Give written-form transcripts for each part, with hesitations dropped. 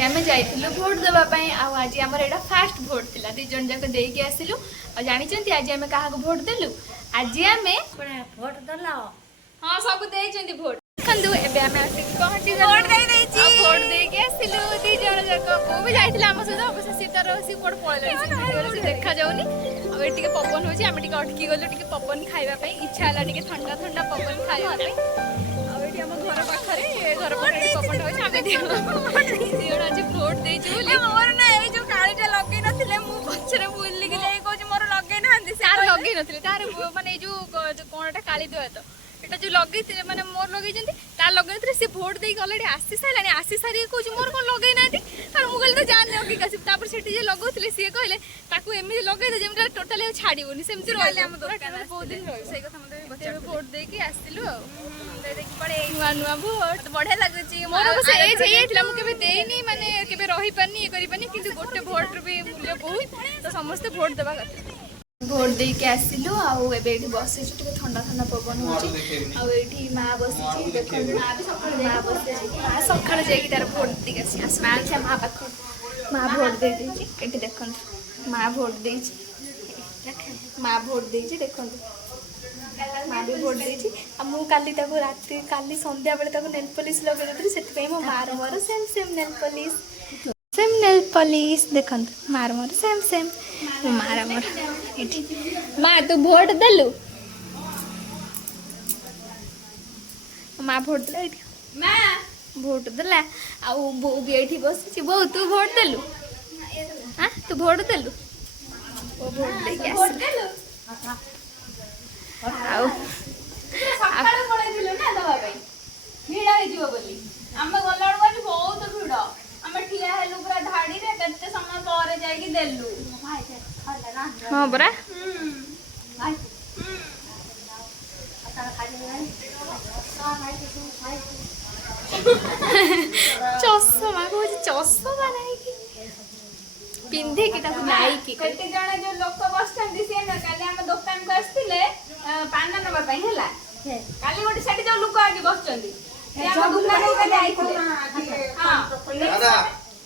आम जाइलु भोट देवाई आज आमर एटा फास्ट भोट थिला दी जन जाक देकी आसिलु आ जानिचंती आज आम काहा को भोट देलु आज आम भोट दला हां सब देइचंती भोट कंदु एबे आम आसी पहुंची भोट देई देइची भोट देकी आसिलु दी जन जाक को भी जाइथिला हम सहित अवश्य सीतार सी कोड पळले से देखा जाउनी आ ए टिके पवन होची आम टिके अटकी गलु टिके पवन खाइबा पई इच्छा हला टिके ठंडा ठंडा पवन खाइबा पई आ एटी हम घर पाखरे घर पाखरे पवन होची आम दियो आज भोट देइछु बोली मोर ना ए जो काळीटा लगै नथिले मु पछरे बुल्ली के जाई कहू मोर लगै नांदी तार लगे नथिले तार माने जो कोनटा काली दो तो एटा जो लगे माने मोर लगे जंती तार लगे नथिले से भोट देई ऑलरेडी आसी सालानी आसी सारी कहू मोर कोन लगे नांती तार मु गल तो जान लगे कासी तापर सेठी जे लगोथिले से कहले ताकू एमी लगे दे जेमटा टोटली छाडीबोनी सेमति रहले हम दुकान बहुत दिन रहि सही कथा मते बच्चा भोट देई की आस्तिलु देखि पड़े नुआ नुआ भोट बढ़िया लागुची मोर बस एज हे थिला मु केबे देइनी माने केबे रहि पानी ए करि पानी किंतु गोटे भोट भी मूल्य बहुत तो समस्त भोट देबा कथा भोट दे के आसिलु आउ एबे एठी बसे टिके ठंडा ठंडा पवन होची आउ एठी मां बसिची देखो मां भी सकाळ मां बसिची मां सकाळ जाई की तार भोट दे के आसी मां के मां पाख मां भोट दे देची एठी देखन मां भोट देची मां भोट देची देखन मां भी भोट देची आ मु काली ताको राती काली संध्या बेले ताको नेल पॉलिश लगे देथि सेति पई मो मार मोर सेम सेम नेल पॉलिश देखन मार मोर सेम सेम मार मोर एठी मां तू भोट देलु मां भोट देला एठी मां भोट देला आ बो भी एठी बसिची बो तू भोट देलु हां तू भोट देलु ओ भोट दे के भोट देलु आउ सकाळ पळै दिलो ना दवा पई भीड़ आइ जिवो बोली हम गलाड बानी बहुत भीड़ हम ठिया हेलु पूरा धाडी रे कते समय पर जाई की देलु हां बरा भाई चश्मा को चश्मा नहीं की पिंधे की ताको नाई की कते जणा जो लोक बसथांदी से न काली हम दुकान को आस्तिले पाना नबा पई हला काली गोटी साडी जो लोक आगे बसचंदी से हम दुकान को काली आइथिले हां दादा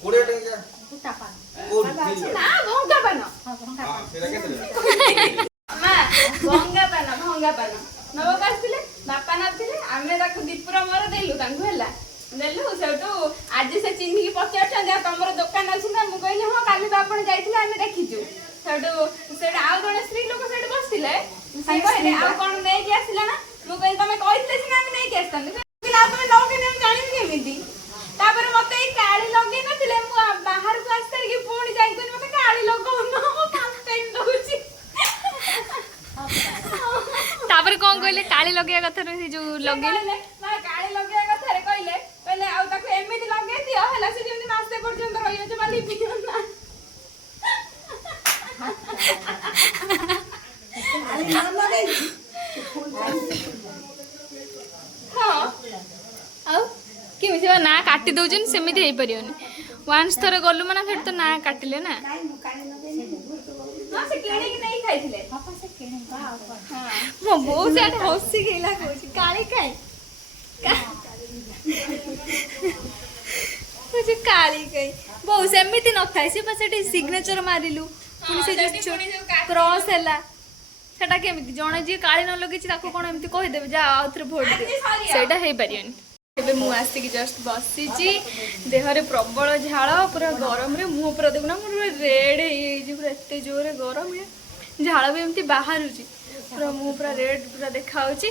20 टका कुटा पान ना भंगा पान हां भंगा सेरा केते मां भंगा पान नबा आस्तिले बापा नथिले आमे ताको दीपुरा मोर देलु तांगु हला देलु सेटू आज से चिन्ही की पचार तमर दुकान अछि ना मु कहले हां काली बापन जाइथिले आमे देखिजु सेटू सेटा आ जने स्त्री लोक सेट बसथिले से कहले आ कोन नै कि आसिला ना मु कहले तमे कहिथिले सिना आमे नै कि आस्तन कि आपने लगे नै जानि केमिति तापर मते ई काली लगे नथिले मु बाहर को आस्तर कि फोन जाई कोन मते काली लगो न मु कांटेन दउची तापर कोन कहले काली लगे कथा रे जो लगे ना काली लगे कथा रे कहले पहले आउ ताको एमिति लगे दियो हला से जेमि मासे पर्यंत रहियो जे माली पियो ना आली नाम लगे हां आउ कि मिसे ना काटी दउजन सेमिति हेइ परियोनी वांस थरे गलु माना फेर तो ना काटिले ना हां से केणे कि नहीं खाइथिले पापा से केणे हां मो बहुत सारे हंसी गेला कोची काली खाए मुझे काली गई बहु सेमिति न थाई से पछे सिग्नेचर मारिलु पुनी से जो क्रॉस हैला सेटा केमिति जणे जे काली न लगे ताको कोन एमिति कहि देबे जा आउथरे भोट दे सेटा हे परियन एबे मु आस्ति की जस्ट बसिची देहरे प्रबल झाळ पूरा गरम रे मुंह पूरा देखुना पूरा रेड हे जे पूरा एते जोरे गरम हे झाळ भी एमिति बाहरुची पूरा मुंह पूरा रेड पूरा देखाउची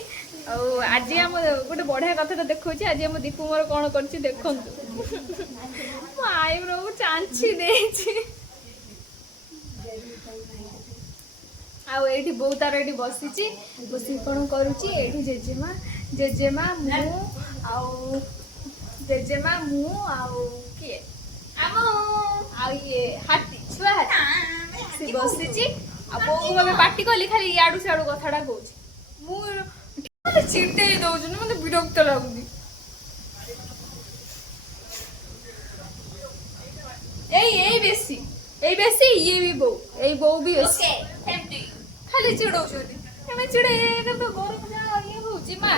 आज आम गोटे बढ़िया कथा देखा आज आम दीपू मोर कौन कर देखु आईब्रो चांची आठी बो तार ये बसी बस कौन करुच्ची जेजेमा जेजेमा जेजेमा मु किए ये हाथी छुआ हाथी बसी बो को पार्टी कली खाली याडू सियाडू कथाटा कौन चिटे दउछन मते विरक्त लागुनी एई बेसी ये भी बो भी बेसी ओके एम्प्टी खाली चिड़ो छोदी एमे चिड़े ये तो गोर पूजा ये होची मा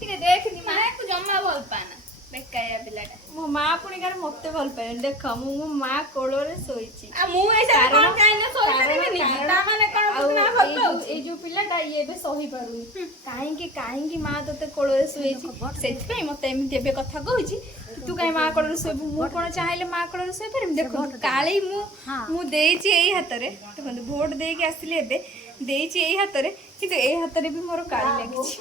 ठीक है देखनी मा को जम्मा बोल पाना ବେକାରିଆ ପିଲାଟା। ମୋ ମା ପୁଣି କାର ମତେ ଭଲ ପାଏ ଦେଖ ମୁଁ ମୋ ମା କୋଳରେ ଶୋଇଛି ଆଉ ମୁଁ ଏଇଟା କଣ କାହିଁକି ଶୋଇପାରିବିନି ତା ମାନେ କଣ ଆଉ ତୁ ନା ଭଲ ପାଉଛି? ଏଇ ଯୋଉ ପିଲାଟା ଇଏ ଏବେ ସହିପାରୁନି କାହିଁକି ମା ତତେ କୋଳରେ ଶୋଇଛି ସେଥିପାଇଁ ମତେ ଏମିତି ଏବେ କଥା କହୁଛି ତୁ କାହିଁ ମା କୋଳରେ ଶୋଇବୁ ମୁଁ କଣ ଚାହିଁଲେ ମା କୋଳରେ ଶୋଇପାରିବି ଦେଖନ୍ତୁ କାଳି ମୁଁ ଦେଇଛି ଏଇ ହାତରେ ଦେଖନ୍ତୁ ଭୋଟ ଦେଇକି ଆସିଲି ଏବେ ଦେଇଛି ଏଇ ହାତରେ କିନ୍ତୁ ଏଇ ହାତରେ ବି ମୋର କାଳି ଲାଗିଛି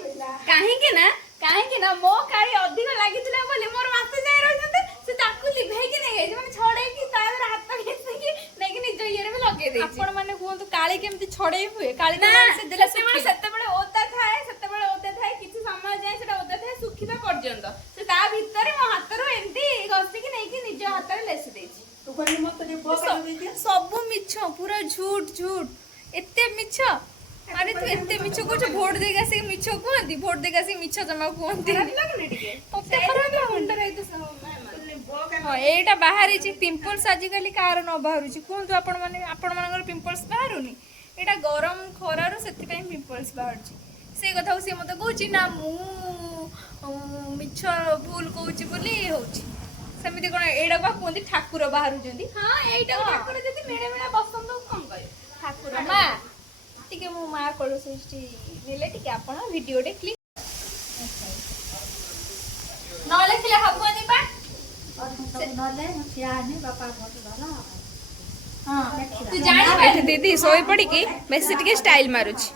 କାହିଁକି ନା ମୋ କାଳି ଅଧିକ ଲାଗିଥିଲା ବୋଲି ମୋର ମାସେ ଯାଏ ରହିଛନ୍ତି ସେ ତାକୁ ଲିଭେଇକି ନେଇଯାଇଛି ମାନେ ଛଡେଇକି ତା ଦେହରେ ହାତ ଘେଁସିକି ନେଇକି ନିଜ ଇଏରେ ବି ଲଗେଇ ଦେଇଛି। ଆପଣ ମାନେ କୁହନ୍ତୁ କାଳି କେମିତି ଛଡେଇ ହୁଏ କାଳି ନା ସେ ଦେଲେ ସେତେବେଳେ ଓଦା ଥାଏ କିଛି ସମୟ ଯାଏ ସେଟା ଓଦା ଥାଏ ଶୁଖିବା ପର୍ଯ୍ୟନ୍ତ ସେ ତା ଭିତରେ ମୋ ହାତରୁ ଏମିତି ଘଷିକି ନେଇକି ନିଜ ହାତରେ ଲେସି ଦେଇଛି। ସବୁ ମିଛ ପୁରା ଝୁଟ ଏତେ ମିଛ ଆରେ ତୁ ଏତେ ମିଛ କହୁଛୁ ଭୋଟ ଦେଇକି ଆସିକି ମିଛ କୁହନ୍ତି ଭୋଟ ଦେଇକି ଆସିକି ମିଛ ଜମା କୁହନ୍ତି ତତେ ଖରାପ ଲାଗୁନି? ହଁ ଏଇଟା ବାହାରିଛି ପିମ୍ପଲ୍ସ ଆଜିକାଲି କାହାର ନ ବାହାରୁଛି କୁହନ୍ତୁ ଆପଣମାନଙ୍କର ପିମ୍ପଲ୍ସ ବାହାରୁନି ଏଇଟା ଗରମ ଖରାରୁ ସେଥିପାଇଁ ପିମ୍ପଲ୍ସ ବାହାରୁଛି ସେଇ କଥାକୁ ସିଏ ମତେ କହୁଛି ନା ମୁଁ ମିଛ ଭୁଲ କହୁଛି ବୋଲି ହଉଛି ସେମିତି କଣ ଏଇଟା ବା କୁହନ୍ତି ଠାକୁର ବାହାରୁଛନ୍ତି ହଁ ଏଇଟା ଠାକୁର ଯଦି ମିଳେ ମିଳେ ବସନ୍ତୁ କଣ କହିବେ ଠାକୁର ମା ଟିକେ ମୋ ମା କୋଳ ସୃଷ୍ଟି ନେଲେ ଟିକେ ଆପଣ ଭିଡ଼ିଓଟେ କ୍ଲିକ୍ ନ ଲେଖିଲେ ହବନି ବା ତୁ ଜାଣିପାରେ ଦିଦି ଶୋଇ ପଡିକି ବେଶୀ ଟିକେ ଷ୍ଟାଇଲ ମାରୁଛି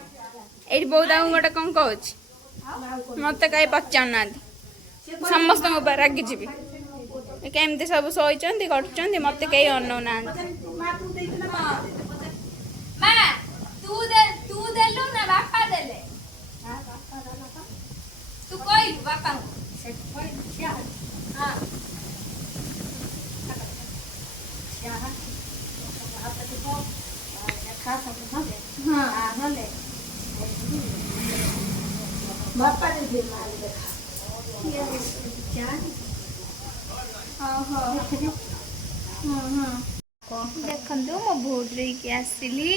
ଏଇଠି ବୋଉ ତାଙ୍କୁ ଗୋଟେ କଣ କହୁଛି ମତେ କାହିଁ ପଚାରୁନାହାନ୍ତି ସମସ୍ତଙ୍କ ଉପରେ ରାଗିଯିବି କେମିତି ସବୁ ଶୋଇଛନ୍ତି କରୁଛନ୍ତି ମତେ କେହି ଅନଉନାହାନ୍ତି। ମା ତୁ ଦେଲୁ ନା ବାପା ଦେଲେ ତୁ କହିଲୁ ବାପାଙ୍କୁ ଦେଖନ୍ତୁ ମୁଁ ଭୋଟ ଦେଇକି ଆସିଲି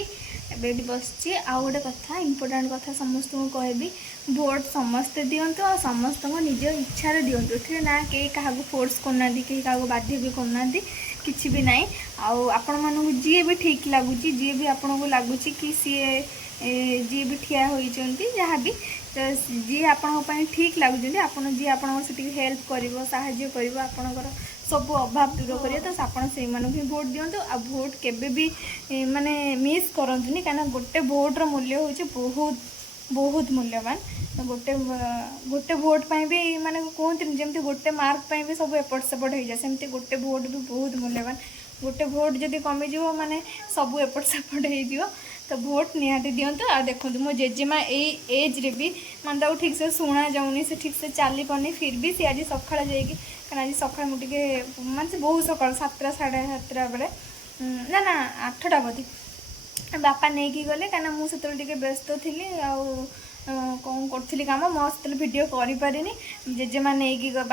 ଏବେ ଏଠି ବସିଛି ଆଉ ଗୋଟେ କଥା ଇମ୍ପୋର୍ଟାଣ୍ଟ କଥା ସମସ୍ତଙ୍କୁ କହିବି ଭୋଟ ସମସ୍ତେ ଦିଅନ୍ତୁ ଆଉ ସମସ୍ତଙ୍କ ନିଜ ଇଚ୍ଛାରେ ଦିଅନ୍ତୁ ଏଥିରେ ନା କେହି କାହାକୁ ଫୋର୍ସ କରୁନାହାନ୍ତି କେହି କାହାକୁ ବାଧ୍ୟ ବି କରୁନାହାନ୍ତି କିଛି ବି ନାହିଁ ଆଉ ଆପଣମାନଙ୍କୁ ଯିଏ ବି ଠିକ୍ ଲାଗୁଛି ଯିଏ ବି ଆପଣଙ୍କୁ ଲାଗୁଛି କି ସିଏ ଯିଏ ବି ଠିଆ ହୋଇଛନ୍ତି ଯାହା ବି ତ ଯିଏ ଆପଣଙ୍କ ପାଇଁ ଠିକ୍ ଲାଗୁଛନ୍ତି ଆପଣ ଯିଏ ଆପଣଙ୍କର ସେତିକି ହେଲ୍ପ କରିବ ସାହାଯ୍ୟ କରିବ ଆପଣଙ୍କର ସବୁ ଅଭାବ ଦୂର କରିବ ତ ଆପଣ ସେଇମାନଙ୍କୁ ହିଁ ଭୋଟ ଦିଅନ୍ତୁ ଆଉ ଭୋଟ କେବେ ବି ମାନେ ମିସ୍ କରନ୍ତୁନି କାହିଁକିନା ଗୋଟେ ଭୋଟର ମୂଲ୍ୟ ହେଉଛି ବହୁତ ମୂଲ୍ୟବାନ ଗୋଟେ ଭୋଟ ପାଇଁ ବି ମାନେ କୁହନ୍ତିନି ଯେମିତି ଗୋଟେ ମାର୍କ ପାଇଁ ବି ସବୁ ଏପଟ ସେପଟ ହେଇଯାଏ ସେମିତି ଗୋଟେ ଭୋଟ ବି ବହୁତ ମୂଲ୍ୟବାନ ଗୋଟେ ଭୋଟ ଯଦି କମିଯିବ ମାନେ ସବୁ ଏପଟ ସେପଟ ହେଇଯିବ ତ ଭୋଟ ନିହାତି ଦିଅନ୍ତୁ ଆଉ ଦେଖନ୍ତୁ ମୋ ଜେଜେମା ଏଇ ଏଜ୍ରେ ବି ମାନେ ତାକୁ ଠିକ୍ସେ ଶୁଣାଯାଉନି ସେ ଠିକ୍ସେ ଚାଲିପାରୁନି ଫିର୍ ବି ସେ ଆଜି ସକାଳେ ଯାଇକି କାରଣ ଆଜି ସକାଳେ ମୁଁ ଟିକେ ମାନେ ସେ ବହୁତ ସକାଳ 7ଟା ସାଢ଼େ 7ଟା ବେଳେ ନା 8ଟା ବୋଧେ ବାପା ନେଇକି ଗଲେ କାହିଁକିନା ମୁଁ ସେତେବେଳେ ଟିକେ ବ୍ୟସ୍ତ ଥିଲି ଆଉ କ'ଣ କରୁଥିଲି କାମ ମୁଁ ସେତେବେଳେ ଭିଡ଼ିଓ କରିପାରିନି ଜେଜେମା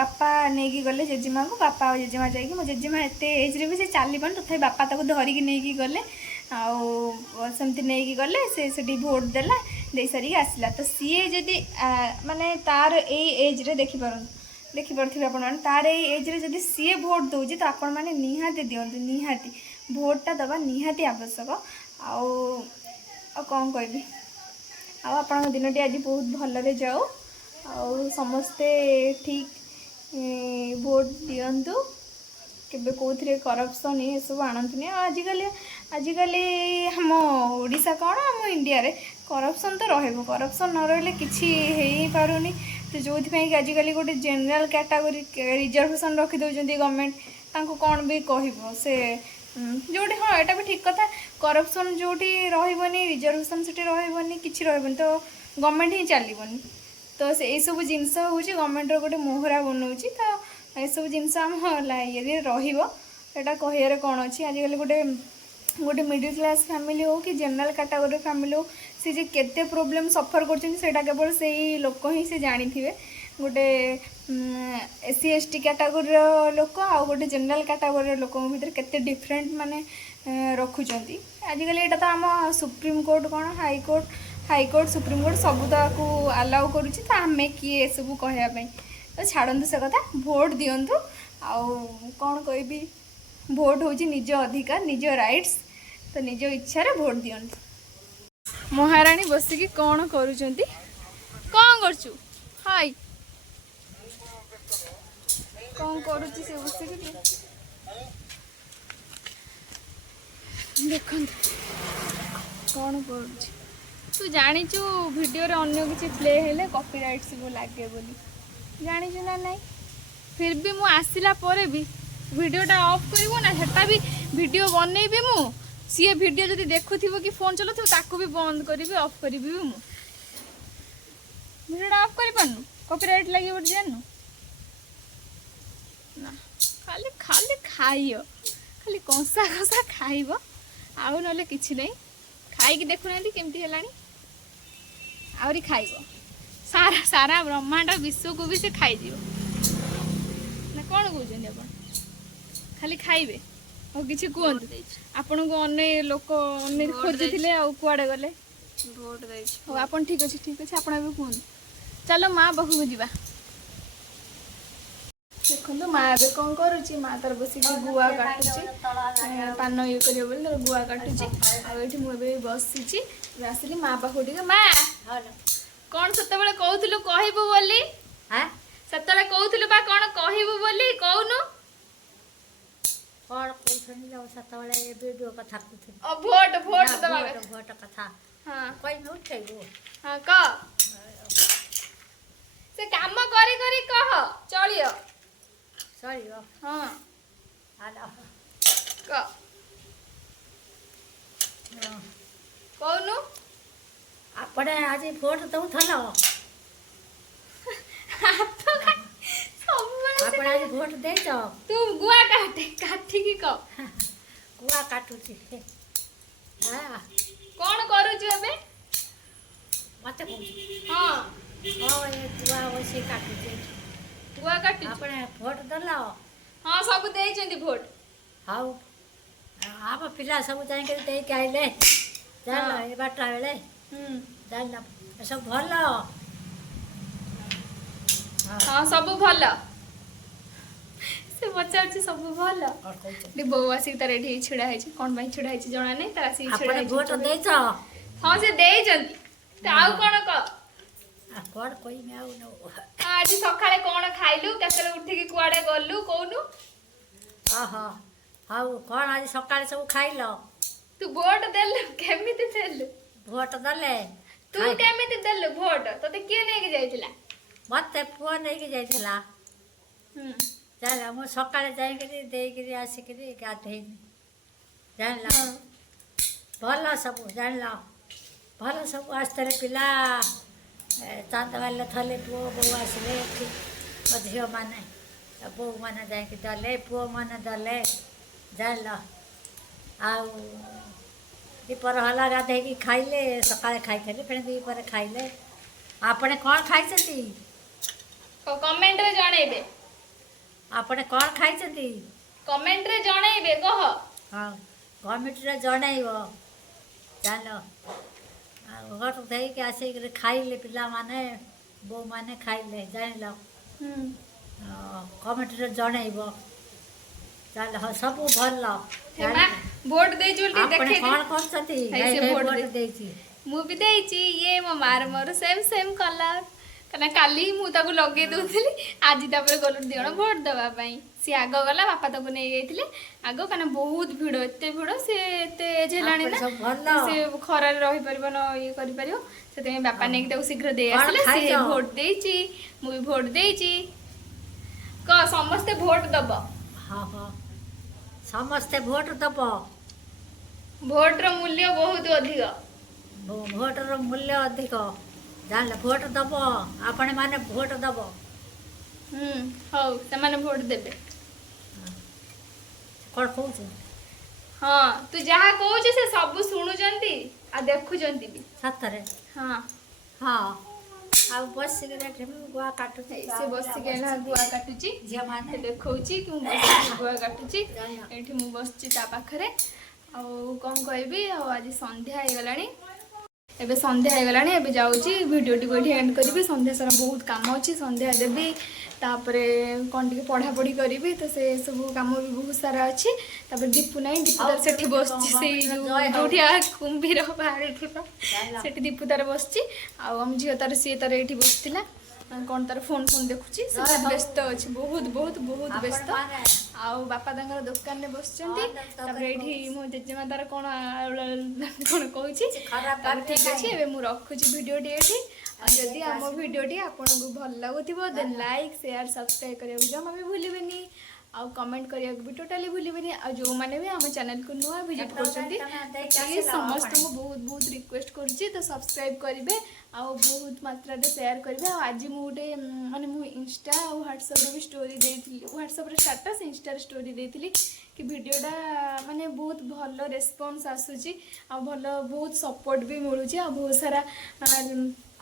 ବାପା ନେଇକି ଗଲେ ଜେଜେମାକୁ ବାପା ଆଉ ଜେଜେମା ଯାଇକି ମୋ ଜେଜେମା ଏତେ ଏଜ୍ରେ ବି ସେ ଚାଲିପାରୁନି ତଥାପି ବାପା ତାକୁ ଧରିକି ନେଇକି ଗଲେ ଆଉ ସେମିତି ନେଇକି ଗଲେ ସେ ସେଠି ଭୋଟ ଦେଲା ଦେଇ ସାରିକି ଆସିଲା ତ ସିଏ ଯଦି ମାନେ ତାର ଏଇ ଏଜ୍ରେ ଦେଖିପାରୁଥିବେ ଆପଣମାନେ ତାର ଏଇ ଏଜ୍ରେ ଯଦି ସିଏ ଭୋଟ ଦେଉଛି ତ ଆପଣମାନେ ନିହାତି ଦିଅନ୍ତୁ ନିହାତି ଭୋଟଟା ଦେବା ନିହାତି ଆବଶ୍ୟକ ଆଉ କ'ଣ କହିବି ଆଉ ଆପଣଙ୍କ ଦିନଟି ଆଜି ବହୁତ ଭଲରେ ଯାଉ ଆଉ ସମସ୍ତେ ଠିକ୍ ଭୋଟ ଦିଅନ୍ତୁ କେବେ କେଉଁଥିରେ କରପ୍ସନ୍ ଏସବୁ ଆଣନ୍ତୁନି ଆଉ ଆଜିକାଲି ଆମ ଓଡ଼ିଶା କ'ଣ ଆମ ଇଣ୍ଡିଆରେ କରପ୍ସନ୍ ତ ରହିବ କରପ୍ସନ୍ ନ ରହିଲେ କିଛି ହେଇପାରୁନି ତ ଯେଉଁଥିପାଇଁ କି ଆଜିକାଲି ଗୋଟେ ଜେନେରାଲ୍ କ୍ୟାଟାଗୋରୀ ରିଜର୍ଭେସନ୍ ରଖିଦେଉଛନ୍ତି ଗଭର୍ଣ୍ଣମେଣ୍ଟ ତାଙ୍କୁ କ'ଣ ବି କହିବ ସେ ଯେଉଁଠି ହଁ ଏଇଟା ବି ଠିକ୍ କଥା କରପ୍ସନ୍ ଯେଉଁଠି ରହିବନି ରିଜର୍ଭେସନ୍ ସେଠି ରହିବନି କିଛି ରହିବନି ତ ଗଭର୍ଣ୍ଣମେଣ୍ଟ ହିଁ ଚାଲିବନି ତ ଏଇସବୁ ଜିନିଷ ହେଉଛି ଗଭର୍ଣ୍ଣମେଣ୍ଟର ଗୋଟେ ମୋହରା ବନଉଛି ତ ଏସବୁ ଜିନିଷ ଆମ ଇଏରେ ରହିବ ଏଇଟା କହିବାରେ କ'ଣ ଅଛି ଆଜିକାଲି ଗୋଟେ ମିଡ଼ିଲ୍ କ୍ଲାସ୍ ଫ୍ୟାମିଲି ହେଉ କି ଜେନେରାଲ୍ କ୍ୟାଟାଗୋରୀ ଫ୍ୟାମିଲି ହେଉ ସେ ଯେ କେତେ ପ୍ରୋବ୍ଲେମ୍ ସଫର କରୁଛନ୍ତି ସେଇଟା କେବଳ ସେଇ ଲୋକ ହିଁ ସେ ଜାଣିଥିବେ ଗୋଟେ SC ST କ୍ୟାଟାଗୋରୀର ଲୋକ ଆଉ ଗୋଟେ ଜେନେରାଲ୍ କ୍ୟାଟାଗୋରୀର ଲୋକଙ୍କ ଭିତରେ କେତେ ଡିଫରେଣ୍ଟ ମାନେ ରଖୁଛନ୍ତି ଆଜିକାଲି ଏଇଟା ତ ଆମ ସୁପ୍ରିମକୋର୍ଟ କ'ଣ ହାଇକୋର୍ଟ ସୁପ୍ରିମକୋର୍ଟ ସବୁ ତାକୁ ଆଲାଉ କରୁଛି ତ ଆମେ କିଏ ଏସବୁ କହିବା ପାଇଁ तो छाड़ନ୍ତୁ से कथा भोट दियंतु आउ कौन कहबी भोट होची निज अधिकार निज राइट्स तो निज इच्छा रे भोट दियंतु। महारानी बसिकी कौन करूचंती कौन करचु हाय कौन करूची से बसिकी देखंतु कौन करूची। तू जानिचु वीडियो रे अन्य किसी प्ले हेले कॉपीराइट सब लागे बोली जानिचु ना नहीं फिर भी मु आसिला परे भी वीडियोटा ऑफ करिवो ना हेटा भी वीडियो बनैबी मु सी वीडियो जदि देखुथिबो कि फोन चलुथिबो ताकू भी बंद करिवि ऑफ करिवि भी मु वीडियोटा ऑफ करि पानु कॉपीराइट लागि बोल जाननु ना खाली खाली खाइयो खाली कंसा कंसा खाइबो आउ नले किछि नै खाइकी देखुनांती केमती हेलानी आउरी खाइबो सारा सारा ब्रह्मांड विश्व को भी से खाई दियो ना कौन कहते अपन खाली खाइबे और किसी कहतु आपन को अन्य लोक अन्य खोजुले आ कुआड़े गले भोट दे आपन ठीक अच्छे आप कहतु चलो माँ पाखक जावा देखो माँ ए कौन करुच्ची माँ तार बस गुआ काटुची पान ये कर गुआ काटुची आठी मुझे बसी आसिली माँ पाखक टे माँ कौन से कहूलु कहबू बोली सेतले कहूलु बा कौन कहबू बोली कहूनु कौन कहछनी जो सतबले वीडियो कथा कहथि भोट भोट दबा भोट कथा हां कोई न उठेबो हां क से काम करी करी कह चलियो सरियो हां आला क कहूनु आपने आज भोट दउ थलो आपने आज भोट दे छ तू गुआ काटे काठी की क गुआ काटुची हां कौन करू छु अबे मते को हां ओ ये गुआ वसे काटुची गुआ काटी आपने भोट दलो हां सब देई चंदी भोट हाउ आप पिला सब जाई के दे के आइले चल ए बाटा बेले जाइला सब भल हाँ सब भल से पचार सब भल और कहछ बो आसिक तार एठी छिड़ा है कौन भाई छिड़ा है जना नहीं तार आसिक छिड़ा आपने है भोट दे छ हाँ से दे जंती तो आउ कौन क कौन कोई में आउ न आज सकाळे कौन खाइलु केतले उठी की कुआडे गलु कोनु आहा हाउ कौन आज सकाळे सब खाइलो तू वोट देलु केमिति देलु भोट दले तू केमिति देलु वोट तते के नै के जाइतिला मते पुआ नहीं के जाइथिला चल हम सकाळे जाई के दे के आसी के गाधे जानला भला सब जानला भला सब आस्ते पिला चांद वाले थले पुओ बो आसले अधियो माने बो माने जाई के दले पुओ माने दले जानला आउ दीपर हला गाधे की खाइले सकाळे खाइले फिर दीपर खाइले आपने कौन खाइछती कमेंट रे जणैबे आपने कौन खाइछती कमेंट रे जणैबे कह हाँ कमेंट रे जणाइबो जानो घर दे के आसे खाइले पिला माने बो माने खाइले जानिल कमेंट रे जणाइबो चल हाँ सब भल हेमा वोट दे जोल आपने देखे कौन करछती ऐसे वोट वोट देछि मु भी देछि ये मो मार मोर सेम सेम कलर कना काली मु ताको लगे दोथली आज तापर गलु दियण वोट दबा पई सी आगो गला बापा ताको नै गइथिले आगो कना बहुत भीड़ एते भीड़ से एते एज हेलाणी ना सब भल से खरा रही परबो न ये करि परियो सेते बापा नै ताको शीघ्र दे कौन आसले से खाइछ? वोट देछि मु भी वोट देछि क समस्त वोट दबो हाँ हाँ समस्ते भोट दब वोट रो मूल्य बहुत अधिक भोट रो मूल्य अधिक जान भोट दब आपने माने भोट दब हौ से वोट देबे कौन कहू हाँ तू जहाँ कहू से सब शुणुचंती आ देखुचंती भी सतरे हाँ हाँ ଆଉ ବସିକି ଗୁଆ କାଟୁଛି से बसिक गुआ काटुची झिଅ ମାନେ देखौची कि बसिक गुआ काटुची एठी मु बसची ता पाखरे आ कौन कहबी आज संध्या हो गलानी ଏବେ ସନ୍ଧ୍ୟା ହେଇଗଲାଣି ଏବେ ଯାଉଛି ଭିଡ଼ିଓଟିକୁ ଏଠି ଏଣ୍ଡ କରିବି ସନ୍ଧ୍ୟା ସାରା ବହୁତ କାମ ଅଛି ସନ୍ଧ୍ୟା ଦେବି ତାପରେ କ'ଣ ଟିକେ ପଢ଼ାପଢ଼ି କରିବି ତ ସେ ସବୁ କାମ ବି ବହୁତ ସାରା ଅଛି ତାପରେ ଦୀପୁ ନାହିଁ ଦୀପୁ ତାର ସେଠି ବସିଛି ସେଇ ଯେଉଁଠି କୁମ୍ଭୀର ବାହାରିଥିଲା ସେଠି ଦୀପୁ ତାର ବସିଛି ଆଉ ଆମ ଝିଅ ତାର ସିଏ ତାର ଏଇଠି ବସିଥିଲା କ'ଣ ତାର ଫୋନ୍ ଦେଖୁଛି ସେ ବହୁତ ବ୍ୟସ୍ତ ଅଛି ବହୁତ ବହୁତ ବହୁତ ବ୍ୟସ୍ତ ଆଉ ବାପା ତାଙ୍କର ଦୋକାନରେ ବସିଛନ୍ତି ତାପରେ ଏଇଠି ମୋ ଜେଜେମା ତାର କ'ଣ କ'ଣ କହୁଛି ତାର ଠିକ୍ ଅଛି ଏବେ ମୁଁ ରଖୁଛି ଭିଡ଼ିଓଟି ଏଇଠି ଆଉ ଯଦି ଆମ ଭିଡ଼ିଓଟି ଆପଣଙ୍କୁ ଭଲ ଲାଗୁଥିବ ଦେନ୍ ଲାଇକ୍ ସେୟାର ସବସ୍କ୍ରାଇବ୍ କରିବାକୁ ଜମା ବି ଭୁଲିବେନି ଆଉ କମେଣ୍ଟ କରିବାକୁ ବି ଟୋଟାଲି ଭୁଲିବେନି ଆଉ ଯେଉଁମାନେ ବି ଆମ ଚ୍ୟାନେଲକୁ ନୂଆ ଭିଜିଟ୍ କରୁଛନ୍ତି ପ୍ଲିଜ୍ ସମସ୍ତଙ୍କୁ ବହୁତ ବହୁତ ରିକ୍ୱେଷ୍ଟ କରୁଛି ତ ସବସ୍କ୍ରାଇବ୍ କରିବେ ଆଉ ବହୁତ ମାତ୍ରାରେ ସେୟାର କରିବେ ଆଉ ଆଜି ମୁଁ ଗୋଟେ ମାନେ ମୁଁ ଇନଷ୍ଟା ଆଉ ହ୍ୱାଟ୍ସଆପ୍ରେ ବି ଷ୍ଟୋରି ଦେଇଥିଲି ହ୍ୱାଟ୍ସଆପ୍ରେ ଷ୍ଟାଟସ୍ ଇନଷ୍ଟାରେ ଷ୍ଟୋରି ଦେଇଥିଲି କି ଭିଡ଼ିଓଟା ମାନେ ବହୁତ ଭଲ ରେସ୍ପନ୍ସ ଆସୁଛି ଆଉ ଭଲ ବହୁତ ସପୋର୍ଟ ବି ମିଳୁଛି ଆଉ ବହୁତ ସାରା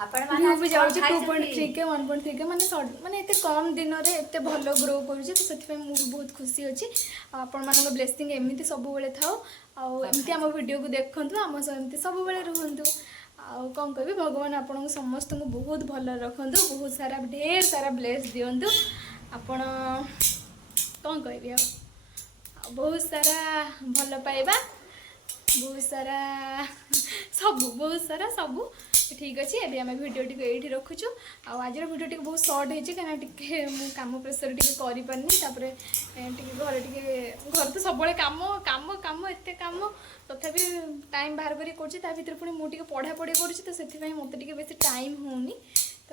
ଭିଉ ବି ଯାଉଛି 2.3K 1.3K ମାନେ ଏତେ କମ୍ ଦିନରେ ଏତେ ଭଲ ଗ୍ରୋ କରୁଛି ତ ସେଥିପାଇଁ ମୁଁ ବି ବହୁତ ଖୁସି ଅଛି ଆଉ ଆପଣମାନଙ୍କ ବ୍ଲେସିଂ ଏମିତି ସବୁବେଳେ ଥାଉ ଆଉ ଏମିତି ଆମ ଭିଡ଼ିଓକୁ ଦେଖନ୍ତୁ ଆମ ସହ ଏମିତି ସବୁବେଳେ ରୁହନ୍ତୁ ଆଉ କ'ଣ କହିବି ଭଗବାନ ଆପଣଙ୍କୁ ସମସ୍ତଙ୍କୁ ବହୁତ ଭଲରେ ରଖନ୍ତୁ ବହୁତ ସାରା ଢେର ସାରା ବ୍ଲେସ୍ ଦିଅନ୍ତୁ ଆପଣ କ'ଣ କହିବି ଆଉ ବହୁତ ସାରା ଭଲ ପାଇବା ବହୁତ ସାରା ସବୁ ଠିକ୍ ଅଛି ଏବେ ଆମେ ଭିଡ଼ିଓଟିକୁ ଏଇଠି ରଖୁଛୁ ଆଉ ଆଜିର ଭିଡ଼ିଓ ଟିକେ ବହୁତ ସର୍ଟ ହେଇଛି କାହିଁକିନା ଟିକେ ମୁଁ କାମ ପ୍ରେସର ଟିକେ କରିପାରିନି ତାପରେ ଟିକେ ଘରେ ତ ସବୁବେଳେ କାମ ଏତେ କାମ ତଥାପି ଟାଇମ୍ ବାହାର କରି କରୁଛି ତା ଭିତରେ ପୁଣି ମୁଁ ଟିକେ ପଢ଼ାପଢ଼ି କରୁଛି ତ ସେଥିପାଇଁ ମୋତେ ଟିକେ ବେଶୀ ଟାଇମ୍ ହେଉନି ତ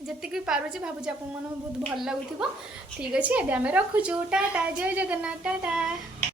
ଯେତିକି ବି ପାରୁଛି ଭାବୁଛି ଆପଣମାନଙ୍କୁ ବହୁତ ଭଲ ଲାଗୁଥିବ ଠିକ୍ ଅଛି ଏବେ ଆମେ ରଖୁଛୁ ଟାଟା ଜୟ ଜଗନ୍ନାଥ ଟାଟା।